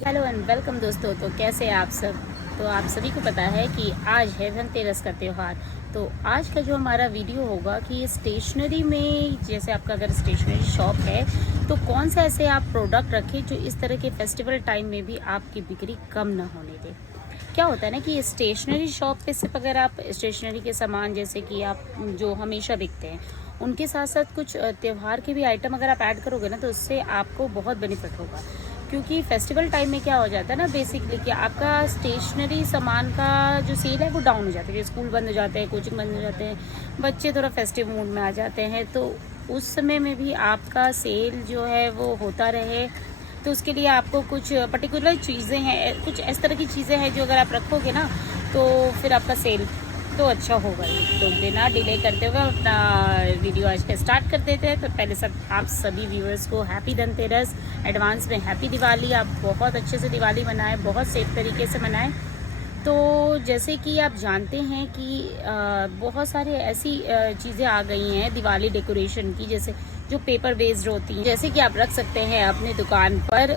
Hello and welcome दोस्तों। तो कैसे हैं आप सब। तो आप सभी को पता है कि आज है धनतेरस का त्यौहार। तो आज का जो हमारा वीडियो होगा कि स्टेशनरी में, जैसे आपका अगर स्टेशनरी शॉप है तो कौन सा ऐसे आप प्रोडक्ट रखें जो इस तरह के फेस्टिवल टाइम में भी आपकी बिक्री कम ना होने दे। क्या होता है ना कि स्टेशनरी शॉप पे सिर्फ अगर आप स्टेशनरी के सामान जैसे कि आप जो हमेशा बिकते हैं उनके साथ साथ कुछ त्यौहार के भी आइटम अगर आप ऐड करोगे ना तो उससे आपको बहुत बेनिफिट होगा। क्योंकि फेस्टिवल टाइम में क्या हो जाता है ना, बेसिकली कि आपका स्टेशनरी सामान का जो सेल है वो डाउन हो जाता है। स्कूल बंद हो जाते हैं, कोचिंग बंद हो जाते हैं, बच्चे थोड़ा फेस्टिव मूड में आ जाते हैं, तो उस समय में भी आपका सेल जो है वो होता रहे। तो उसके लिए आपको कुछ पर्टिकुलर चीज़ें हैं, कुछ इस तरह की चीज़ें हैं जो अगर आप रखोगे ना तो फिर आपका सेल तो अच्छा होगा ही। तो बिना डिले करते हुए अपना वीडियो आज का स्टार्ट कर देते हैं। तो पहले सब आप सभी व्यूअर्स को हैप्पी धनतेरस, एडवांस में हैप्पी दिवाली। आप बहुत अच्छे से दिवाली मनाएं, बहुत सेफ तरीके से मनाएं। तो जैसे कि आप जानते हैं कि बहुत सारे ऐसी चीज़ें आ गई हैं दिवाली डेकोरेशन की, जैसे जो पेपर बेस्ड होती हैं। जैसे कि आप रख सकते हैं अपनी दुकान पर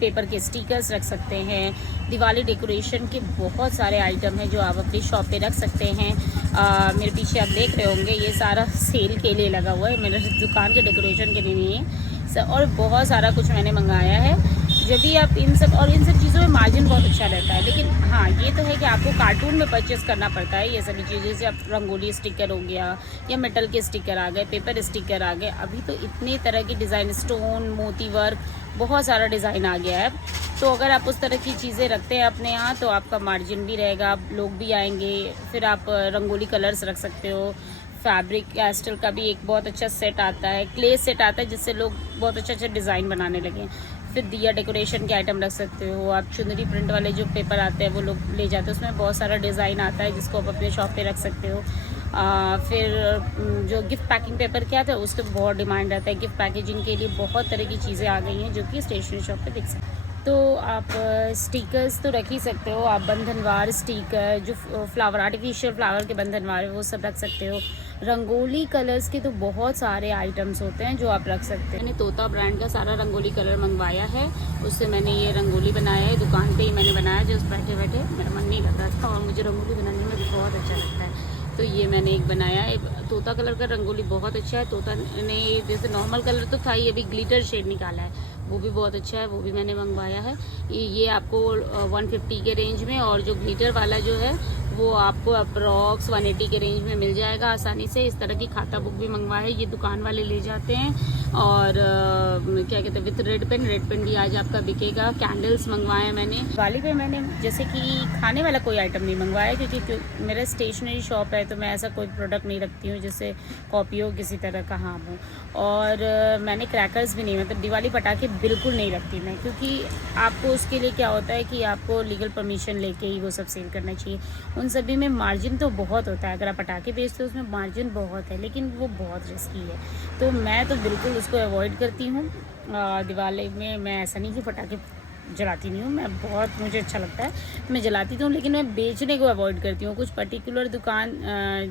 पेपर के स्टिकर्स रख सकते हैं। दिवाली डेकोरेशन के बहुत सारे आइटम हैं जो आप अपनी शॉप पे रख सकते हैं। मेरे पीछे आप देख रहे होंगे ये सारा सेल के लिए लगा हुआ है, मेरे दुकान के डेकोरेशन के लिए नहीं है। और बहुत सारा कुछ मैंने मंगाया है। जब भी आप इन सब चीज़ों में मार्जिन बहुत अच्छा रहता है। लेकिन हाँ, ये तो है कि आपको कार्टून में परचेस करना पड़ता है ये सभी चीज़ें। जैसे आप रंगोली स्टिकर हो गया या मेटल के स्टिकर आ गए, पेपर स्टिकर आ गए। अभी तो इतने तरह की डिज़ाइन, स्टोन, मोती वर्क, बहुत सारा डिज़ाइन आ गया है। तो अगर आप उस तरह की चीज़ें रखते हैं अपने यहाँ तो आपका मार्जिन भी रहेगा, लोग भी आएंगे। फिर आप रंगोली कलर्स रख सकते हो। फैब्रिक कैस्टल का भी एक बहुत अच्छा सेट आता है, क्ले सेट आता है, जिससे लोग बहुत अच्छा अच्छा डिज़ाइन बनाने लगे। फिर दिया डेकोरेशन के आइटम रख सकते हो आप। चुनरी प्रिंट वाले जो पेपर आते हैं वो लोग ले जाते हैं, उसमें बहुत सारा डिज़ाइन आता है जिसको आप अपने शॉप पे रख सकते हो। फिर जो गिफ्ट पैकिंग पेपर क्या था उसके बहुत डिमांड रहता है। गिफ्ट पैकेजिंग के लिए बहुत तरह की चीज़ें आ गई हैं जो कि स्टेशनरी शॉप पे दिख सकते हैं। तो आप स्टिकर्स तो रख ही सकते हो। आप बंधनवार स्टिकर, जो फ्लावर, आर्टिफिशियल फ्लावर के बंधनवार है वो सब रख सकते हो। रंगोली कलर्स के तो बहुत सारे आइटम्स होते हैं जो आप रख सकते हैं। मैंने तोता ब्रांड का सारा रंगोली कलर मंगवाया है, उससे मैंने ये रंगोली बनाया है। दुकान पे ही मैंने बनाया, जस्ट बैठे बैठे मेरा मन नहीं लग रहा था और मुझे रंगोली बनाने में भी बहुत अच्छा लगता है। तो ये मैंने एक बनाया है। तोता कलर का रंगोली बहुत अच्छा है। तोता ने जैसे नॉर्मल कलर तो था ही, अभी ग्लिटर शेड निकाला है, वो भी बहुत अच्छा है, वो भी मैंने मंगवाया है। ये आपको 150 के रेंज में, और जो ग्लिटर वाला जो है वो आपको अप्रॉक्स 180 के रेंज में मिल जाएगा आसानी से। इस तरह की खाता बुक भी मंगवाया है, ये दुकान वाले ले जाते हैं। और क्या कहते हैं, विथ रेड पेन भी आज आपका बिकेगा। कैंडल्स मंगवाए हैं मैंने। दिवाली पे मैंने जैसे कि खाने वाला कोई आइटम नहीं मंगवाया, क्योंकि मेरा स्टेशनरी शॉप है तो मैं ऐसा कोई प्रोडक्ट नहीं रखती हूँ जिससे कॉपी हो किसी तरह का हार्म हो। और मैंने क्रैकर्स भी नहीं, मतलब दिवाली पटाखे बिल्कुल नहीं रखती मैं, क्योंकि आपको उसके लिए क्या होता है कि आपको लीगल परमिशन लेके ही वो सब सेल करना चाहिए। उन सभी में मार्जिन तो बहुत होता है। अगर आप पटाखे बेचते हो उसमें मार्जिन बहुत है, लेकिन वो बहुत रिस्की है। तो मैं तो बिल्कुल उसको अवॉइड करती हूँ। दिवाली में मैं ऐसा नहीं कि पटाखे जलाती नहीं हूँ, मैं बहुत, मुझे अच्छा लगता है, मैं जलाती तो हूँ, लेकिन मैं बेचने को अवॉइड करती हूँ। कुछ पर्टिकुलर दुकान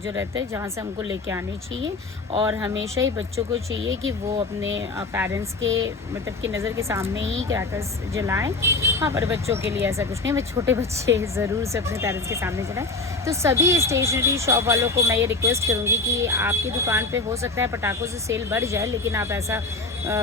जो रहते हैं जहाँ से हमको लेके आने चाहिए, और हमेशा ही बच्चों को चाहिए कि वो अपने पेरेंट्स के मतलब की नज़र के सामने ही क्रैकर्स जलाएं। हाँ, पर बच्चों के लिए ऐसा कुछ नहीं, मैं छोटे बच्चे ज़रूर से अपने पेरेंट्स के सामने जलाएं। तो सभी स्टेशनरी शॉप वालों को मैं ये रिक्वेस्ट करूँगी कि आपकी दुकान पर हो सकता है पटाखों से सेल बढ़ जाए, लेकिन आप ऐसा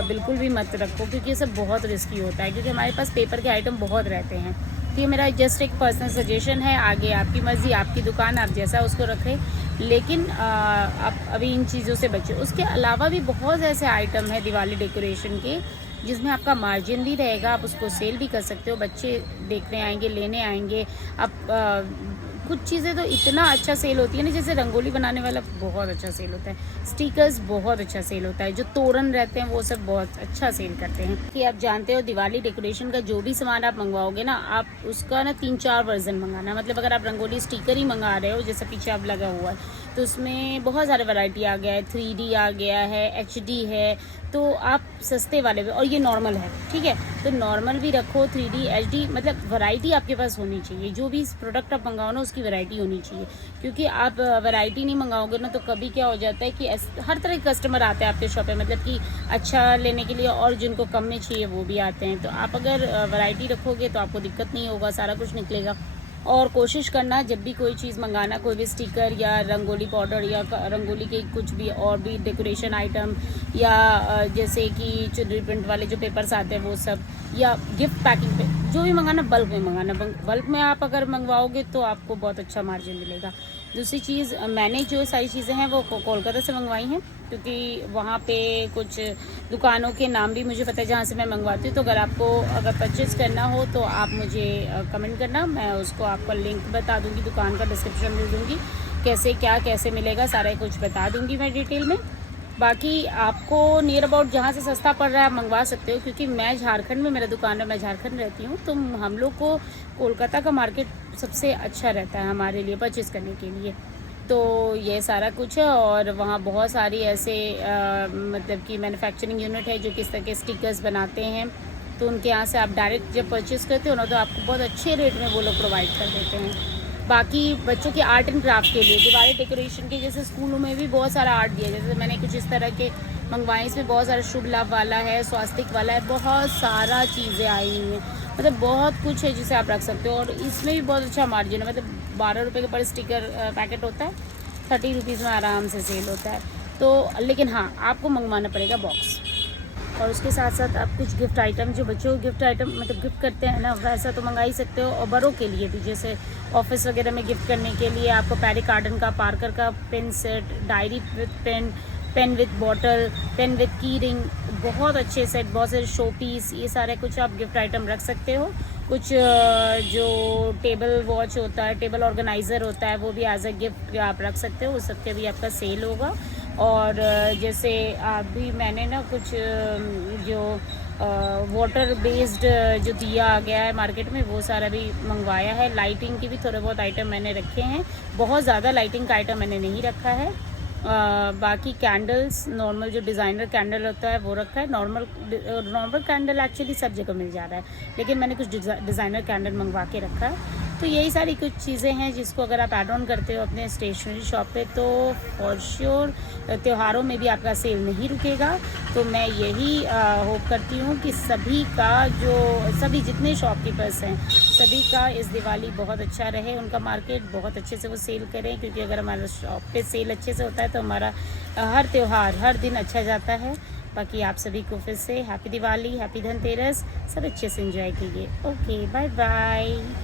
बिल्कुल भी मत रखो, क्योंकि ये सब बहुत रिस्की होता है। क्योंकि हमारे पास पेपर के आइटम बहुत रहते हैं। तो ये मेरा जस्ट एक पर्सनल सजेशन है, आगे आपकी मर्ज़ी, आपकी दुकान, आप जैसा उसको रखें, लेकिन आप अभी इन चीज़ों से बचें। उसके अलावा भी बहुत ऐसे आइटम हैं दिवाली डेकोरेशन के जिसमें आपका मार्जिन भी रहेगा, आप उसको सेल भी कर सकते हो। बच्चे देखने आएंगे, लेने आएंगे। आप कुछ चीज़ें तो इतना अच्छा सेल होती है ना, जैसे रंगोली बनाने वाला बहुत अच्छा सेल होता है, स्टिकर्स बहुत अच्छा सेल होता है, जो तोरण रहते हैं वो सब बहुत अच्छा सेल करते हैं। कि आप जानते हो दिवाली डेकोरेशन का जो भी सामान आप मंगवाओगे ना, आप उसका ना 3-4 वर्जन मंगाना। मतलब अगर आप रंगोली स्टिकर ही मंगा रहे हो, जैसे पीछे आप लगा हुआ है, तो उसमें बहुत सारे वैरायटी आ गया है। 3D आ गया है, HD है, तो आप सस्ते वाले भी, और ये नॉर्मल है, ठीक है, तो नॉर्मल भी रखो, 3D HD, मतलब वैरायटी आपके पास होनी चाहिए। जो भी प्रोडक्ट आप मंगाओ ना उसकी वैरायटी होनी चाहिए, क्योंकि आप वैरायटी नहीं मंगाओगे ना तो कभी क्या हो जाता है कि हर तरह के कस्टमर आते हैं आपके शॉप पे, मतलब कि अच्छा लेने के लिए, और जिनको कम में चाहिए वो भी आते हैं। तो आप अगर वैरायटी रखोगे तो आपको दिक्कत नहीं होगा, सारा कुछ निकलेगा। और कोशिश करना जब भी कोई चीज़ मंगाना, कोई भी स्टिकर या रंगोली पाउडर या रंगोली के कुछ भी और भी डेकोरेशन आइटम, या जैसे कि चुनरी प्रिंट वाले जो पेपर्स आते हैं वो सब, या गिफ्ट पैकिंग पे जो भी मंगाना बल्क में मंगाना। बल्क में आप अगर मंगवाओगे तो आपको बहुत अच्छा मार्जिन मिलेगा। दूसरी चीज़, मैंने जो सारी चीज़ें हैं वो कोलकाता से मंगवाई हैं, क्योंकि वहाँ पे कुछ दुकानों के नाम भी मुझे पता है जहाँ से मैं मंगवाती हूँ। तो अगर परचेज़ करना हो तो आप मुझे कमेंट करना, मैं उसको आपका लिंक बता दूँगी, दुकान का डिस्क्रिप्शन दे दूँगी, कैसे मिलेगा सारा कुछ बता दूँगी मैं डिटेल में। बाकी आपको नियर अबाउट जहाँ से सस्ता पड़ रहा है आप मंगवा सकते हो, क्योंकि मैं झारखंड में, मेरा दुकान है, मैं झारखंड रहती हूँ, तो हम लोग को कोलकाता का मार्केट सबसे अच्छा रहता है हमारे लिए परचेज़ करने के लिए। तो ये सारा कुछ है, और वहाँ बहुत सारी ऐसे मतलब कि मैन्युफैक्चरिंग यूनिट है जो किस तरह के स्टिकर्स बनाते हैं। तो उनके यहाँ से आप डायरेक्ट जब परचेज़ करते हो ना तो आपको बहुत अच्छे रेट में वो लोग प्रोवाइड कर देते हैं। बाकी बच्चों के आर्ट एंड क्राफ्ट के लिए, दिवाली डेकोरेशन के, जैसे स्कूलों में भी बहुत सारा आर्ट दिया, जैसे मैंने कुछ इस तरह के मंगवाए, इसमें बहुत सारा शुभ लाभ वाला है, स्वास्तिक वाला है, बहुत सारा चीज़ें आई हुई हैं, मतलब बहुत कुछ है जिसे आप रख सकते हो। और इसमें भी बहुत अच्छा मार्जिन है, मतलब 12 रुपये का पर स्टिकर पैकेट होता है, 30 रुपीज़ में आराम से सेल होता है। तो लेकिन हाँ, आपको मंगवाना पड़ेगा बॉक्स। और उसके साथ साथ आप कुछ गिफ्ट आइटम, जो बच्चों को गिफ्ट आइटम मतलब गिफ्ट करते हैं ना, वैसा तो मंगा ही सकते हो। और बड़ों के लिए भी, जैसे ऑफिस वगैरह में गिफ्ट करने के लिए आपको पैरिक गार्डन का, पार्कर का pen set, diary with pen, pen with bottle, pen with key ring, बहुत अच्छे सेट, बहुत सारे शो पीस, ये सारे कुछ आप गिफ्ट आइटम रख सकते हो। कुछ जो टेबल वॉच होता है, टेबल ऑर्गेनाइज़र होता है, वो भी एज अ गिफ्ट आप रख सकते हो, उस सब के भी आपका सेल होगा। और जैसे अभी मैंने ना कुछ जो वाटर बेस्ड जो दिया आ गया है मार्केट में, वो सारा भी मंगवाया है। लाइटिंग की भी थोड़े बहुत आइटम मैंने रखे हैं, बहुत ज़्यादा लाइटिंग का आइटम मैंने नहीं रखा है। बाकी कैंडल्स, नॉर्मल जो डिज़ाइनर कैंडल होता है वो रखा है। नॉर्मल कैंडल एक्चुअली सब जगह मिल जा रहा है, लेकिन मैंने कुछ डिज़ाइनर कैंडल मंगवा के रखा है। तो यही सारी कुछ चीज़ें हैं जिसको अगर आप ऐड ऑन करते हो अपने स्टेशनरी शॉप पे तो फॉर श्योर त्योहारों में भी आपका सेल नहीं रुकेगा। तो मैं यही होप करती हूँ कि सभी जितने शॉपकीपर्स हैं सभी का इस दिवाली बहुत अच्छा रहे, उनका मार्केट बहुत अच्छे से वो सेल करें, क्योंकि अगर हमारा शॉप पे सेल अच्छे से होता है तो हमारा हर त्यौहार, हर दिन अच्छा जाता है। बाकी आप सभी को फिर से हैप्पी दिवाली, हैप्पी धनतेरस, सब अच्छे से एंजॉय कीजिए। Okay, bye bye.